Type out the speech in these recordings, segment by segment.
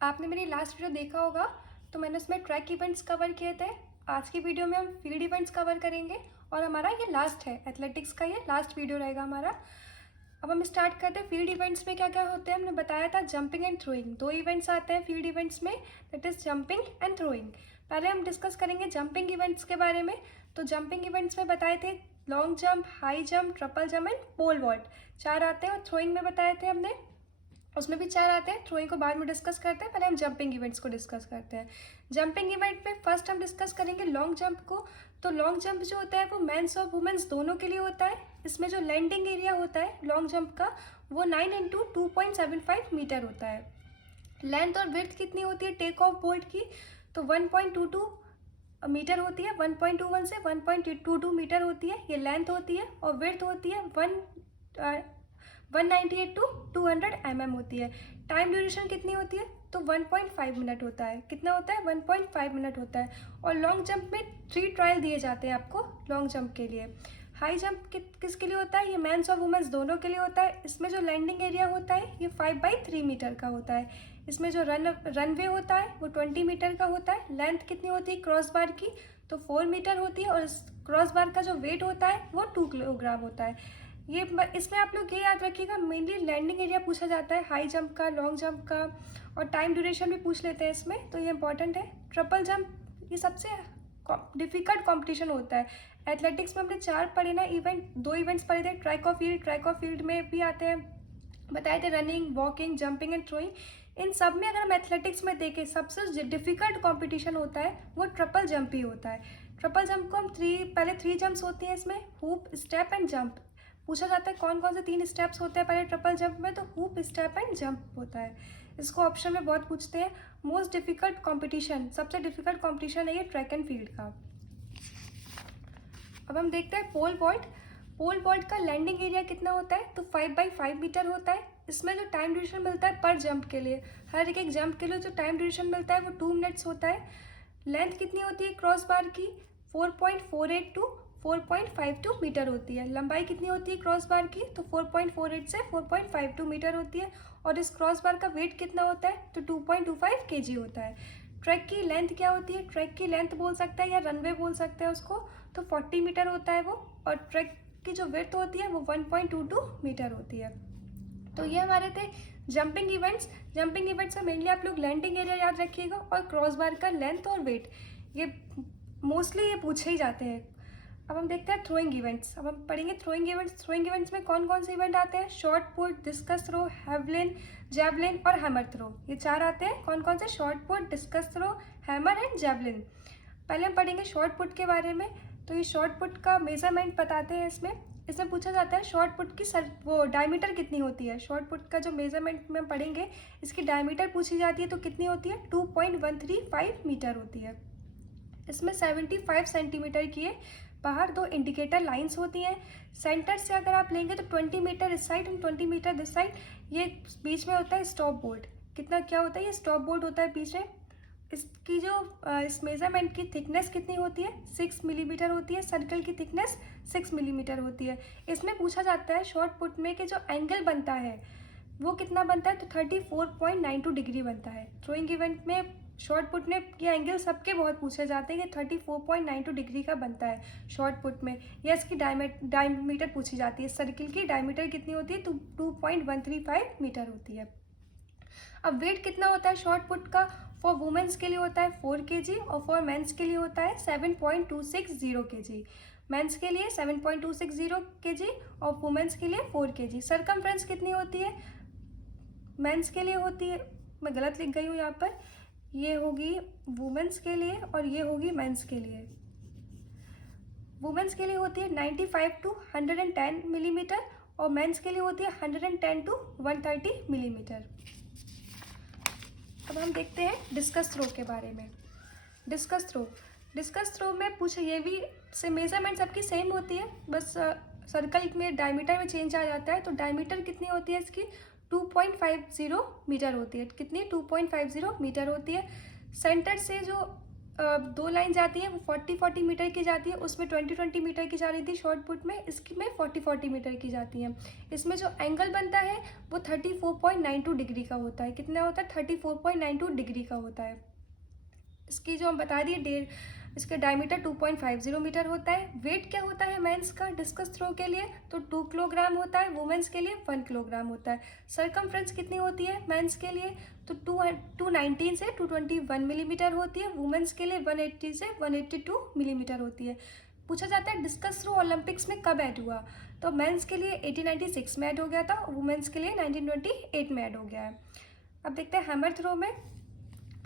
आपने मेरी last video देखा होगा, तो मैंने उसमें ट्रैक इवेंट्स कवर किए थे। आज की वीडियो में हम फील्ड इवेंट्स कवर करेंगे और हमारा ये लास्ट है, एथलेटिक्स का ये लास्ट वीडियो रहेगा हमारा। अब हम स्टार्ट करते हैं। फील्ड इवेंट्स में क्या क्या होते हैं हमने बताया था, जंपिंग एंड थ्रोइंग। दो इवेंट्स आते हैं फील्ड इवेंट्स में, that is jumping and throwing. पहले हम डिस्कस करेंगे जंपिंग इवेंट्स के बारे में। तो जंपिंग इवेंट्स में बताए थे long jump, high jump, triple jump and pole vault, चार आते हैं। और थ्रोइंग में बताए थे हमने, उसमें भी चार आते हैं। थ्रोइंग को बाद में डिस्कस करते हैं, पहले हम जंपिंग इवेंट्स को डिस्कस करते हैं। जंपिंग इवेंट में फर्स्ट हम डिस्कस करेंगे लॉन्ग जंप को। तो लॉन्ग जंप जो होता है वो मेंस और वुमेन्स दोनों के लिए होता है। इसमें जो लैंडिंग एरिया होता है लॉन्ग जंप का, वो 9 इंटू 2.75 मीटर होता है। लेंथ और विड्थ कितनी होती है टेक ऑफ बोल्ट की, तो 1.22 मीटर होती है। 1.21 से 1.22 मीटर होती है, ये लेंथ होती है। और विड्थ होती है 198 टू 200 mm होती है। टाइम ड्यूरेशन कितनी होती है, तो 1.5 मिनट होता है। कितना होता है, 1.5 मिनट होता है। और लॉन्ग जंप में 3 ट्रायल दिए जाते हैं आपको लॉन्ग जंप के लिए। हाई जंप किसके लिए होता है, ये मेंस और वुमेन्स दोनों के लिए होता है। इसमें जो लैंडिंग एरिया होता है ये 5/3 मीटर का होता है। इसमें जो रनवे होता है वो 20 मीटर का होता है। लेंथ कितनी होती है क्रॉस बार की, तो 4 मीटर होती है। और इस क्रॉस बार का जो वेट होता है वो 2 किलोग्राम होता है। ये इसमें आप लोग ये याद रखिएगा, मेनली लैंडिंग एरिया पूछा जाता है हाई जंप का, लॉन्ग जंप का, और टाइम ड्यूरेशन भी पूछ लेते हैं इसमें, तो ये इंपॉर्टेंट है। ट्रिपल जंप ये सबसे डिफिकल्ट कंपटीशन होता है। एथलेटिक्स में हमने 4 पढ़े ना इवेंट, 2 इवेंट्स पढ़े थे, track of field. Track of field में भी आते हैं, बताए थे running, walking, jumping and throwing. इन सब में अगर हम एथलेटिक्स में देखें सबसे डिफिकल्ट कंपटीशन होता है वो ट्रिपल जंप ही होता है। ट्रिपल जंप को हम पहले 3 जंप्स होती हैं इसमें, हुप, स्टेप एंड जंप। पूछा जाता है कौन कौन से 3 स्टेप्स होते हैं पहले ट्रिपल जंप में, तो हुप, स्टेप एंड जंप होता है। इसको ऑप्शन में बहुत पूछते हैं। मोस्ट डिफिकल्ट कंपटीशन, सबसे डिफिकल्ट कंपटीशन है ये ट्रैक एंड फील्ड का। अब हम देखते हैं पोल वॉल्ट। पोल वॉल्ट का लैंडिंग एरिया कितना होता है, तो 5/5 मीटर होता है। इसमें जो टाइम ड्यूरेशन मिलता है पर जंप के लिए, हर एक जंप के लिए जो टाइम ड्यूरेशन मिलता है वो 2 मिनट्स होता है। लेंथ कितनी होती है क्रॉस बार की, 4.48 टू 4.52 मीटर होती है। लंबाई कितनी होती है क्रॉस बार की, तो 4.48 से 4.52 मीटर होती है। और इस क्रॉस बार का वेट कितना होता है, तो 2.25 kg होता है। ट्रैक की लेंथ क्या होती है, ट्रैक की लेंथ बोल सकते हैं या रनवे बोल सकते हैं उसको, तो 40 मीटर होता है वो। और ट्रैक की जो विड्थ होती है वो 1.22 मीटर होती है। तो ये हमारे थे जंपिंग इवेंट्स। जंपिंग इवेंट्स में मेनली आप लोग लैंडिंग एरिया याद रखिएगा और क्रॉस बार का लेंथ और वेट, ये मोस्टली ये पूछे ही जाते हैं। अब हम देखते हैं थ्रोइंग इवेंट्स। अब हम पढ़ेंगे थ्रोइंग इवेंट्स। थ्रोइंग इवेंट्स में कौन कौन से इवेंट आते हैं, शॉर्ट पुट, डिस्कस थ्रो, हैवलिन, जैवलिन और हैमर थ्रो, ये 4 आते हैं। कौन कौन से, shot put, discus throw, hammer and javelin. पहले हम पढ़ेंगे शॉर्ट पुट के बारे में। तो ये शॉर्ट पुट का मेजरमेंट बताते हैं इसमें। इसमें पूछा जाता है शॉर्ट पुट की वो डायमीटर कितनी होती है। शॉर्ट पुट का जो मेजरमेंट में हम पढ़ेंगे, इसकी डायमीटर पूछी जाती है, तो कितनी होती है, 2.135 मीटर होती है। इसमें 75 सेंटीमीटर की है। बाहर 2 इंडिकेटर लाइंस होती हैं। सेंटर से अगर आप लेंगे तो 20 मीटर इस side and 20 metre this side. ये बीच में होता है स्टॉप बोर्ड। कितना क्या होता है, ये स्टॉप बोर्ड होता है बीच में। इसकी जो इस मेजरमेंट की थिकनेस कितनी होती है, 6 मिलीमीटर होती है। सर्कल की थिकनेस 6 मिलीमीटर होती है। इसमें पूछा जाता है शॉर्ट पुट में कि जो एंगल बनता है वो कितना बनता है, तो 34.92 डिग्री बनता है। थ्रोइंग इवेंट में शॉर्ट पुट में ये एंगल सबके बहुत पूछे जाते हैं कि 34.92 डिग्री का बनता है शॉर्ट पुट में। या इसकी डायमीटर पूछी जाती है, सर्किल की डायमीटर कितनी होती है, तो 2.135 मीटर होती है। अब वेट कितना होता है शॉर्ट पुट का, फॉर वुमेन्स के लिए होता है 4 kg और फॉर मेंस के लिए होता है 7.260 kg। मेंस के लिए 7.260 kg और वुमेन्स के लिए 4 kg। सरकमफ्रेंस कितनी होती है, मेंस के लिए होती है, मैं गलत लिख गई हूँ यहाँ पर, ये होगी वुमेन्स के लिए और ये होगी मेंस के लिए। वुमेन्स के लिए होती है 95 टू 110 मिलीमीटर और मेंस के लिए होती है 110 टू 130 मिलीमीटर। अब हम देखते हैं डिस्कस थ्रो के बारे में। डिस्कस थ्रो में पूछे, ये भी से मेजरमेंट सबकी सेम होती है, बस सर्कल में डायमीटर में चेंज आ जाता है। तो डायमीटर कितनी होती है इसकी, 2.50 मीटर होती है। कितनी, 2.50 मीटर होती है। सेंटर से जो दो लाइन जाती है, वो 40-40 मीटर की जाती है, उसमें 20-20 मीटर की जा रही थी शॉर्ट पुट में, इसकी में 40-40 मीटर की जाती है। इसमें जो एंगल बनता है वो 34.92 डिग्री का होता है। कितना होता है? 34.92 डिग्री का होता है। इसकी जो हम बता दिए इसका डायमीटर 2.50 मीटर होता है। वेट क्या होता है मेंस का डिस्कस थ्रो के लिए? तो 2 किलोग्राम होता है, वुमेन्स के लिए 1 किलोग्राम होता है। सरकमफ्रेंस कितनी होती है मेंस के लिए? तो 219 से 221 मिलीमीटर होती है। वुमेन्स के लिए 180 से 182 मिलीमीटर होती है। पूछा जाता है डिस्कस थ्रो ओलंपिक्स में कब ऐड हुआ? तो मेंस के लिए 1896 में ऐड हो गया था, वुमेन्स के लिए 1928 में ऐड हो गया है। अब देखते हैं हैमर थ्रो में।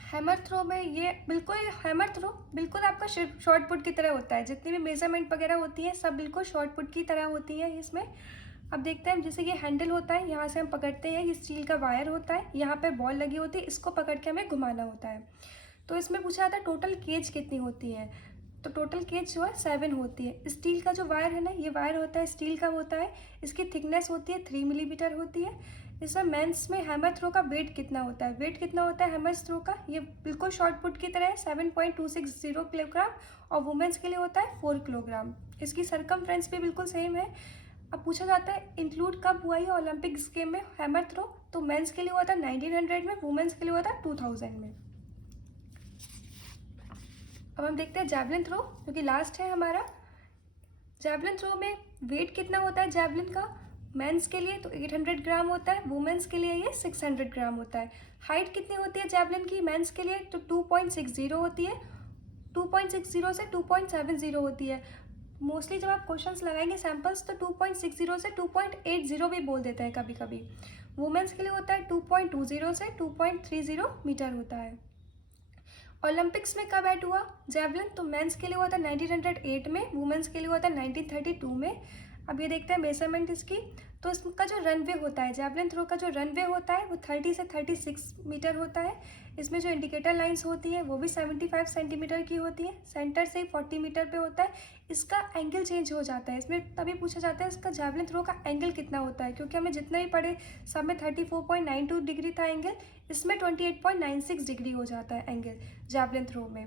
हैमर थ्रो में ये बिल्कुल हैमर थ्रो बिल्कुल आपका शॉर्ट पुट की तरह होता है। जितनी भी मेजरमेंट वगैरह होती है सब बिल्कुल शॉर्ट पुट की तरह होती है इसमें। अब देखते हैं, जैसे ये हैंडल होता है, यहाँ से हम पकड़ते हैं, ये स्टील का वायर होता है, यहाँ पे बॉल लगी होती है, इसको पकड़ के हमें घुमाना होता है। तो इसमें पूछा जाता है टोटल केज कितनी होती है? तो टोटल केज जो है 7 होती है। स्टील का जो वायर है ना, ये वायर होता है स्टील का होता है, इसकी थिकनेस होती है 3 मिलीमीटर होती है। इसमें मेंस में हैमर थ्रो का वेट कितना होता है? वेट कितना होता है हैमर थ्रो का? ये बिल्कुल शॉर्ट पुट की तरह है, 7.260 किलोग्राम, और वुमेन्स के लिए होता है 4 किलोग्राम। इसकी सरकमफ्रेंस भी बिल्कुल सेम है। अब पूछा जाता है इंक्लूड कब हुआ है ओलंपिक्स गेम में हैमर थ्रो? तो मेंस के लिए हुआ था 1900 में, वुमेन्स के लिए हुआ था 2000 में। अब हम देखते हैं जैवलिन थ्रो, जो कि लास्ट है हमारा। जैवलिन थ्रो में वेट कितना होता है जैवलिन का? मेंस के लिए तो 800 ग्राम होता है, वुमेन्स के लिए ये 600 ग्राम होता है। हाइट कितनी होती है जैवलिन की मेंस के लिए? तो 2.60 होती है, 2.60 से 2.70 होती है। मोस्टली जब आप क्वेश्चंस लगाएंगे सैम्पल्स तो 2.60 से 2.80 भी बोल देते हैं कभी कभी। वुमेन्स के लिए होता है 2.20 से 2.30 मीटर होता है। ओलंपिक्स में कब ऐड हुआ जैवलिन? तो मेंस के लिए हुआ था 1908 में, वुमेन्स के लिए हुआ था 1932 में। अब ये देखते हैं मेजरमेंट इसकी। तो इसका जो रनवे होता है, जैवलिन थ्रो का जो रनवे होता है वो 30 से 36 मीटर होता है। इसमें जो इंडिकेटर लाइंस होती हैं वो भी 75 सेंटीमीटर की होती है, सेंटर से 40 मीटर पे होता है। इसका एंगल चेंज हो जाता है इसमें, तभी पूछा जाता है इसका जैवलिन थ्रो का एंगल कितना होता है, क्योंकि हमें जितना भी पढ़े सब में 34.92 डिग्री था एंगल, इसमें 28.96 डिग्री हो जाता है एंगल जैवलिन थ्रो में।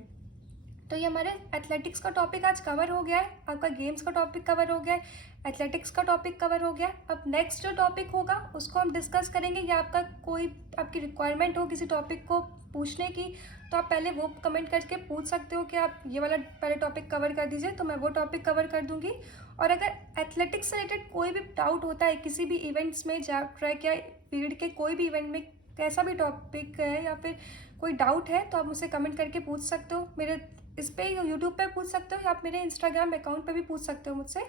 तो ये हमारे एथलेटिक्स का टॉपिक आज कवर हो गया है, आपका गेम्स का टॉपिक कवर हो गया है, एथलेटिक्स का टॉपिक कवर हो गया। अब नेक्स्ट जो टॉपिक होगा उसको हम डिस्कस करेंगे, या आपका कोई आपकी रिक्वायरमेंट हो किसी टॉपिक को पूछने की, तो आप पहले वो कमेंट करके पूछ सकते हो कि आप ये वाला पहले टॉपिक कवर कर दीजिए, तो मैं वो टॉपिक कवर कर दूंगी। और अगर एथलेटिक्स से रिलेटेड कोई भी डाउट होता है किसी भी इवेंट्स में, ट्रैक या फील्ड के कोई भी इवेंट में कैसा भी टॉपिक है या फिर कोई डाउट है, तो आप मुझसे कमेंट करके पूछ सकते हो। मेरे इस पे यूट्यूब पे पूछ सकते हो, या आप मेरे इंस्टाग्राम अकाउंट पे भी पूछ सकते हो मुझसे।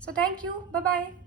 So thank you, bye bye.